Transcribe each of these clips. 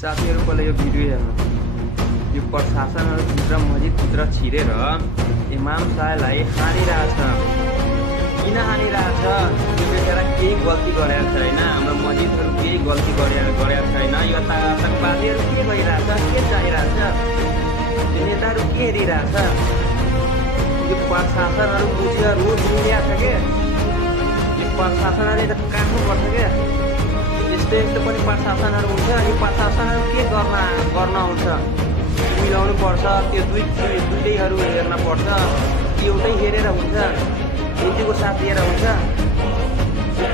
साथीहरू पहिला यो भिडियो हेर्नु। यो प्रशासनहरू भित्र मस्जिदभित्र छिरेर इमाम साहेबलाई हानिरहेछ। किन हानिरहेछ? यो बेचारा केही गल्ती गरेको छैन। हाम्रो मस्जिदहरू केही गल्ती गरेको छैन। यो आतङ्कवादीहरू के गरिरहेछ, के चाहिरहेछ, यो नेताहरू के हेरिरहेछ? यो प्रशासनहरू बुझेर मिलिया छ के? यो प्रशासनले त काट्नुपर्छ के? यस्तो पनि प्रशासनहरू हुन्छ। यो प्रशासनहरू के गर्न हुन्छ? मिलाउनु पर्छ। त्यो दुईटैहरू हेर्न पर्छ। एउटै हेरेर हुन्छ? हिन्दूको साथ लिएर हुन्छ?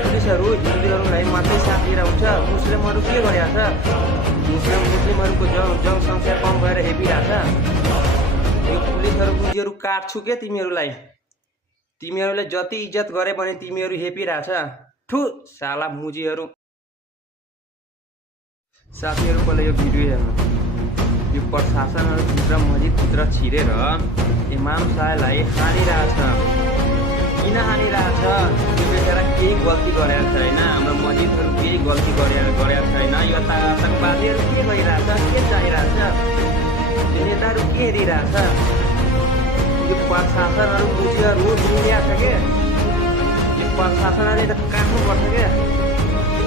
पुलिसहरू हिन्दूहरूलाई मात्रै साथ लिएर हुन्छ? मुस्लिमहरू के गरिरहेछ? मुस्लिमहरूको जनसङ्ख्या कम भएर हेपिरहेछ। यो पुलिसहरू बुझीहरू काट्छु के तिमीहरूलाई जति इज्जत गरे भने तिमीहरू हेपिरहेछ। ठु साला मुजीहरू। साथीहरू पहिला यो भिडियो हेर्नु। यो प्रशासनहरू भित्र मस्जिदभित्र छिरेर इमाम साहेबलाई हानिरहेछ। किन हानिरहेछ? यो बेचारा केही गल्ती गरेको छैन। हाम्रो मस्जिदहरू केही गल्ती गरेको छैन। यो आतङ्कवादीहरू के गरिरहेछ, के चाहिरहेछ, यो नेताहरू के हेरिरहेछ? यो प्रशासनहरू बुझेर मिलिया छ के? यो प्रशासनले त काट्नुपर्छ के?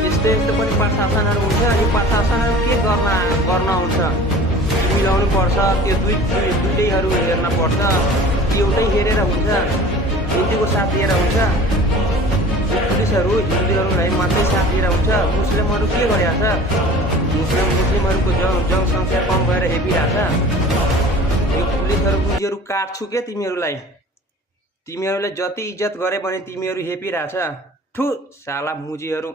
यस्तो पनि प्रशासनहरू हुन्छ। यो प्रशासनहरू के गर्न हुन्छ? मिलाउनु पर्छ। त्यो दुईटैहरू हेर्न पर्छ। एउटै हेरेर हुन्छ? हिन्दूको साथ लिएर हुन्छ? पुलिसहरू हिन्दूहरूलाई मात्रै साथ लिएर हुन्छ? मुस्लिमहरू के गरिरहेछ? मुस्लिमहरूको जनसङ्ख्या कम भएर हेपिरहेछ। यो पुलिसहरू बुझीहरू काट्छु के तिमीहरूलाई जति इज्जत गरे भने तिमीहरू हेपिरहेछ। ठु साला मुजीहरू।